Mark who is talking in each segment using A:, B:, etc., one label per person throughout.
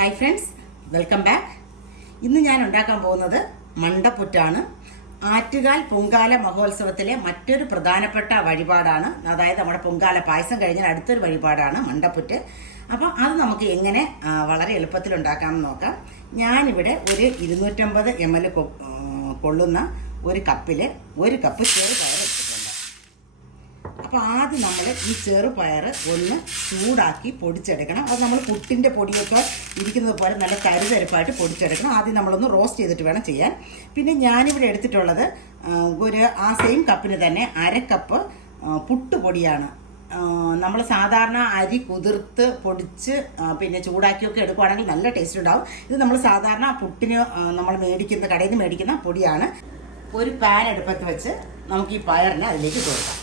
A: Hi friends welcome back ഇന്ന് ഞാൻ ഉണ്ടാക്കാൻ പോകുന്നത് മണ്ടപ്പുറ്റാണ് ആറ്റുകാൽ പൊങ്കാല മഹോത്സവത്തിലെ മറ്റൊരു പ്രധാനപ്പെട്ട വഴിപാടാണ്. അതായത് നമ്മുടെ പൊങ്കാല പായസം കഴിഞ്ഞാൽ അടുത്തൊരു വഴിപാടാണ് മണ്ടപ്പുറ്റ് അപ്പം അത് നമുക്ക് എങ്ങനെ വളരെ എളുപ്പത്തിൽ ഉണ്ടാക്കാമെന്ന് നോക്കാം. ഞാനിവിടെ ഒരു ഇരുന്നൂറ്റമ്പത് എം എൽ കൊള്ളുന്ന ഒരു കപ്പിൽ ഒരു കപ്പ് ചെറുപയർ അപ്പോൾ ആദ്യം നമ്മൾ ഈ ചെറുപയർ ഒന്ന് ചൂടാക്കി പൊടിച്ചെടുക്കണം. അത് നമ്മൾ പുട്ടിന്റെ പൊടിയൊക്കെ ഇരിക്കുന്നത് പോലെ നല്ല കരുതരപ്പായിട്ട് പൊടിച്ചെടുക്കണം. ആദ്യം നമ്മളൊന്ന് റോസ്റ്റ് ചെയ്തിട്ട് വേണം ചെയ്യാൻ. പിന്നെ ഞാനിവിടെ എടുത്തിട്ടുള്ളത് ഒരു ആ സെയിം കപ്പിന് തന്നെ അര കപ്പ് പുട്ടുപൊടിയാണ് നമ്മൾ സാധാരണ അരി കുതിർത്ത് പൊടിച്ച് പിന്നെ ചൂടാക്കിയൊക്കെ എടുക്കുവാണെങ്കിൽ നല്ല ടേസ്റ്റ് ഉണ്ടാവും. ഇത് നമ്മൾ സാധാരണ പുട്ടിന് നമ്മൾ മേടിക്കുന്ന കടയിൽ നിന്ന് മേടിക്കുന്ന പൊടിയാണ്. ഒരു പാൻ എടുപ്പത്ത് വെച്ച് നമുക്ക് ഈ പയറിനെ അതിലേക്ക് കൊടുക്കാം.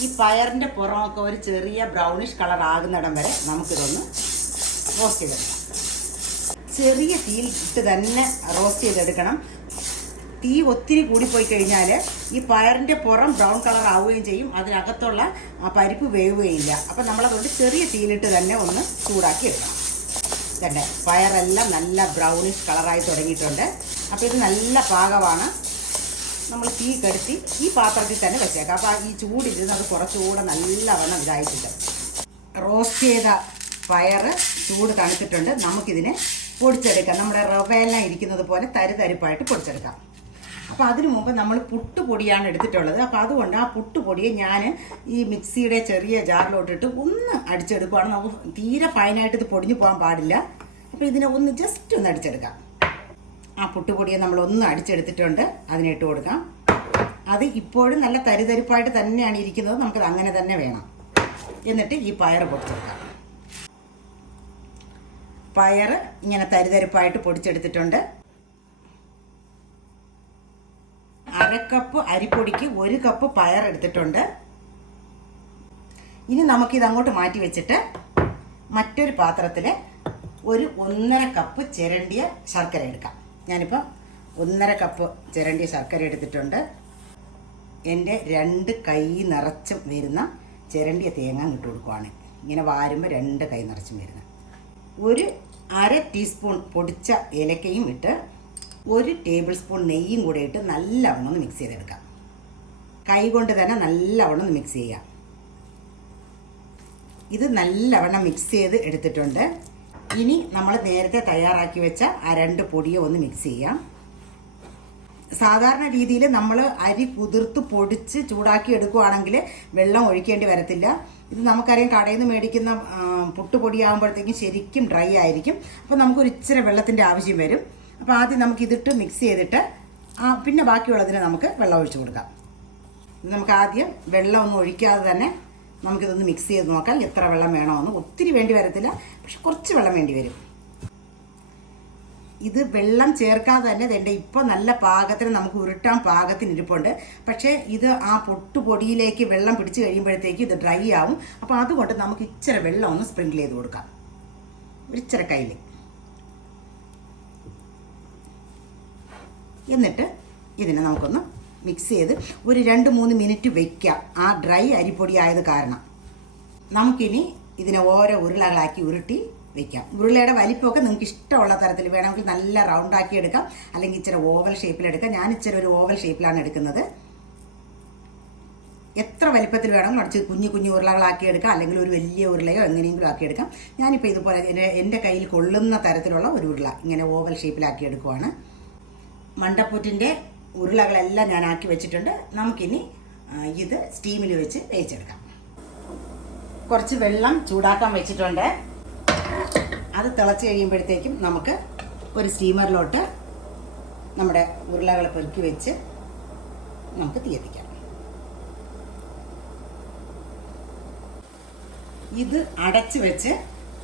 A: ഈ പയറിന്റെ പുറമൊക്കെ ഒരു ചെറിയ ബ്രൗണിഷ് കളർ ആകുന്നിടം വരെ നമുക്കിതൊന്ന് റോസ്റ്റ് ചെയ്തെടുക്കാം. ചെറിയ തീയിൽ ഇട്ട് തന്നെ റോസ്റ്റ് ചെയ്തെടുക്കണം. തീ ഒത്തിരി കൂടിപ്പോയി കഴിഞ്ഞാൽ ഈ പയറിന്റെ പുറം ബ്രൗൺ കളർ ആവുകയും ചെയ്യും. അതിനകത്തുള്ള പരിപ്പ് വേവുകയില്ല അപ്പം നമ്മളതുകൊണ്ട് ചെറിയ തീയിലിട്ട് തന്നെ ഒന്ന് ചൂടാക്കി എടുക്കണം. തന്നെ പയറെല്ലാം നല്ല ബ്രൗണിഷ് കളറായി തുടങ്ങിയിട്ടുണ്ട്. അപ്പോൾ ഇത് നല്ല പാകമാണ്. നമ്മൾ തീ കെടുത്തി ഈ പാത്രത്തിൽ തന്നെ വെച്ചേക്കാം. അപ്പോൾ ഈ ചൂടിരുന്ന് അത് കുറച്ചുകൂടെ നല്ലവണ്ണം ഇതായിട്ടുണ്ട്. റോസ്റ്റ് ചെയ്ത പയർ ചൂട് തണുത്തിട്ടുണ്ട്. നമുക്കിതിനെ പൊടിച്ചെടുക്കാം. നമ്മുടെ റവയെല്ലാം ഇരിക്കുന്നത് പോലെ തരിതരിപ്പായിട്ട് പൊടിച്ചെടുക്കാം. അപ്പോൾ അതിനു മുമ്പ് നമ്മൾ പുട്ടുപൊടിയാണ് എടുത്തിട്ടുള്ളത്. അപ്പോൾ അതുകൊണ്ട് ആ പുട്ടുപൊടിയെ ഞാൻ ഈ മിക്സിയുടെ ചെറിയ ജാറിലോട്ടിട്ട് ഒന്ന് അടിച്ചെടുക്കുകയാണ് നമുക്ക് തീരെ ഫൈനായിട്ട് ഇത് പൊടിഞ്ഞു പോകാൻ പാടില്ല. അപ്പോൾ ഇതിനെ ഒന്ന് ജസ്റ്റ് ഒന്ന് അടിച്ചെടുക്കാം. ആ പുട്ടുപൊടിയെ നമ്മൾ ഒന്ന് അടിച്ചെടുത്തിട്ടുണ്ട്. അതിനിട്ട് കൊടുക്കാം. അത് ഇപ്പോഴും നല്ല തരിതരിപ്പായിട്ട് തന്നെയാണ് ഇരിക്കുന്നത്. നമുക്കത് അങ്ങനെ തന്നെ വേണം. എന്നിട്ട് ഈ പയർ പൊടിച്ചെടുക്കാം. പയർ ഇങ്ങനെ തരിതരിപ്പായിട്ട് പൊടിച്ചെടുത്തിട്ടുണ്ട്. അരക്കപ്പ് അരിപ്പൊടിക്ക് ഒരു കപ്പ് പയർ എടുത്തിട്ടുണ്ട്. ഇനി നമുക്കിത് അങ്ങോട്ട് മാറ്റി വെച്ചിട്ട് മറ്റൊരു പാത്രത്തിൽ ഒരു ഒന്നര കപ്പ് ചിരണ്ടിയ ശർക്കര എടുക്കാം. ഞാനിപ്പോൾ ഒന്നര കപ്പ് ചിരണ്ടി ശർക്കര എടുത്തിട്ടുണ്ട്. എന്റെ രണ്ട് കൈ നിറച്ചും വരുന്ന ചിരണ്ടിയ തേങ്ങ ഇട്ട് കൊടുക്കുവാണ്. ഇങ്ങനെ വാരുമ്പോൾ രണ്ട് കൈ നിറച്ചും വരുന്ന. ഒരു അര ടീസ്പൂൺ പൊടിച്ച ഇലക്കയും ഇട്ട് ഒരു ടേബിൾ സ്പൂൺ നെയ്യും കൂടെ ഇട്ട് നല്ലവണ്ണം ഒന്ന് മിക്സ് ചെയ്തെടുക്കാം. കൈ കൊണ്ട് തന്നെ നല്ലവണ്ണം ഒന്ന് മിക്സ് ചെയ്യാം. ഇത് നല്ലവണ്ണം മിക്സ് ചെയ്ത് എടുത്തിട്ടുണ്ട്. ഇനി നമ്മൾ നേരത്തെ തയ്യാറാക്കി വെച്ച ആ രണ്ട് പൊടിയെ ഒന്ന് മിക്സ് ചെയ്യാം. സാധാരണ രീതിയിൽ നമ്മൾ അരി കുതിർത്ത് പൊടിച്ച് ചൂടാക്കി എടുക്കുകയാണെങ്കിൽ വെള്ളം ഒഴിക്കേണ്ടി വരത്തില്ല. ഇത് നമുക്കറിയാം കടയിൽ നിന്ന് മേടിക്കുന്ന പുട്ടുപൊടിയാകുമ്പോഴത്തേക്കും ശരിക്കും ഡ്രൈ ആയിരിക്കും. അപ്പോൾ നമുക്കൊരു ഇച്ചിരി വെള്ളത്തിന്റെ ആവശ്യം വരും. അപ്പോൾ ആദ്യം നമുക്ക് ഇതിട്ട് മിക്സ് ചെയ്തിട്ട് പിന്നെ ബാക്കിയുള്ളതിന് നമുക്ക് വെള്ളം ഒഴിച്ചു കൊടുക്കാം. നമുക്ക് ആദ്യം വെള്ളം ഒന്നും ഒഴിക്കാതെ തന്നെ നമുക്കിതൊന്ന് മിക്സ് ചെയ്ത് നോക്കാം. എത്ര വെള്ളം വേണമെന്ന്. ഒത്തിരി വേണ്ടി വരത്തില്ല. പക്ഷെ കുറച്ച് വെള്ളം വേണ്ടി വരും. ഇത് വെള്ളം ചേർക്കാതെ തന്നെ ഇതെന്റെ ഇപ്പോൾ നല്ല പാകത്തിന് നമുക്ക് ഉരുട്ടാൻ പാകത്തിന് ഇരിപ്പുണ്ട്. പക്ഷേ ഇത് ആ പൊട്ടുപൊടിയിലേക്ക് വെള്ളം പിടിച്ച് കഴിയുമ്പോഴത്തേക്ക് ഇത് ഡ്രൈ ആവും. അപ്പോൾ അതുകൊണ്ട് നമുക്ക് ഇച്ചിരി വെള്ളം ഒന്ന് സ്പ്രിങ്കിൾ ചെയ്ത് കൊടുക്കാം. ഒരിച്ചിരി കയ്യിൽ എന്നിട്ട് ഇതിനെ നമുക്കൊന്ന് മിക്സ് ചെയ്ത് ഒരു രണ്ട് മൂന്ന് മിനിറ്റ് വെക്കാം. ആ ഡ്രൈ അരിപ്പൊടി ആയത് കാരണം. നമുക്കിനി ഇതിനെ ഓരോ ഉരുളകളാക്കി ഉരുട്ടി വെക്കാം. ഉരുളയുടെ വലിപ്പമൊക്കെ നിങ്ങൾക്ക് ഇഷ്ടമുള്ള തരത്തിൽ വേണമെങ്കിൽ നല്ല റൗണ്ട് ആക്കി എടുക്കാം. അല്ലെങ്കിൽ ഇച്ചിരി ഓവൽ ഷേപ്പിലെടുക്കാം ഞാൻ ഇച്ചിരി ഒരു ഓവൽ ഷേപ്പിലാണ് എടുക്കുന്നത്. എത്ര വലിപ്പത്തിൽ വേണമെങ്കിലും അടിച്ച് കുഞ്ഞു കുഞ്ഞു ഉരുളകളാക്കി എടുക്കാം. അല്ലെങ്കിൽ ഒരു വലിയ ഉരുളയോ എങ്ങനെയെങ്കിലും ആക്കി എടുക്കാം. ഞാനിപ്പോൾ ഇതുപോലെ എന്റെ എന്റെ കയ്യിൽ കൊള്ളുന്ന തരത്തിലുള്ള ഒരു ഉരുള ഇങ്ങനെ ഓവൽ ഷേപ്പിലാക്കി എടുക്കുവാണ്. മണ്ടപ്പൂറ്റിന്റെ ഉരുളകളെല്ലാം ഞാൻ ആക്കി വെച്ചിട്ടുണ്ട്. നമുക്കിനി ഇത് സ്റ്റീമിൽ വെച്ച് വേവിച്ചെടുക്കാം. കുറച്ച് വെള്ളം ചൂടാക്കാൻ വെച്ചിട്ടുണ്ട്. അത് തിളച്ച് കഴിയുമ്പോഴത്തേക്കും നമുക്ക് ഒരു സ്റ്റീമറിലോട്ട് നമ്മുടെ ഉരുളകൾ പെറുക്കി വെച്ച് നമുക്ക് തീയതിക്കാം ഇത് അടച്ച് വെച്ച്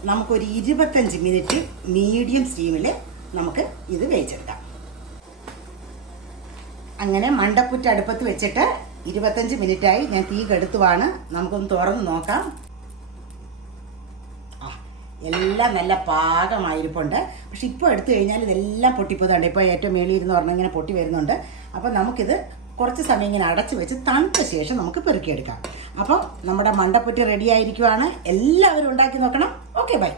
A: നമുക്കൊരു ഇരുപത്തഞ്ച് മിനിറ്റ് മീഡിയം സ്റ്റീമിൽ നമുക്ക് ഇത് വേവിച്ചെടുക്കാം. അങ്ങനെ മണ്ടപ്പുറ്റ അടുപ്പത്ത് വെച്ചിട്ട് ഇരുപത്തഞ്ച് മിനിറ്റായി ഞാൻ തീ കെടുത്തുവാണ്. നമുക്കൊന്ന് തുറന്ന് നോക്കാം. എല്ലാം നല്ല പാകമായിരിപ്പുണ്ട്. പക്ഷെ ഇപ്പോൾ എടുത്തു കഴിഞ്ഞാൽ ഇതെല്ലാം പൊട്ടിപ്പോതുണ്ട് ഇപ്പോൾ ഏറ്റവും മേളിയിരുന്ന് പറഞ്ഞാൽ ഇങ്ങനെ പൊട്ടി വരുന്നുണ്ട്. അപ്പോൾ നമുക്കിത് കുറച്ച് സമയം ഇങ്ങനെ അടച്ചു വെച്ച് തണുത്ത ശേഷം നമുക്ക് പെറുക്കിയെടുക്കാം. അപ്പോൾ നമ്മുടെ മണ്ടപ്പുറ്റി റെഡി ആയിരിക്കുവാണ്. എല്ലാവരും ഉണ്ടാക്കി നോക്കണം. Okay bye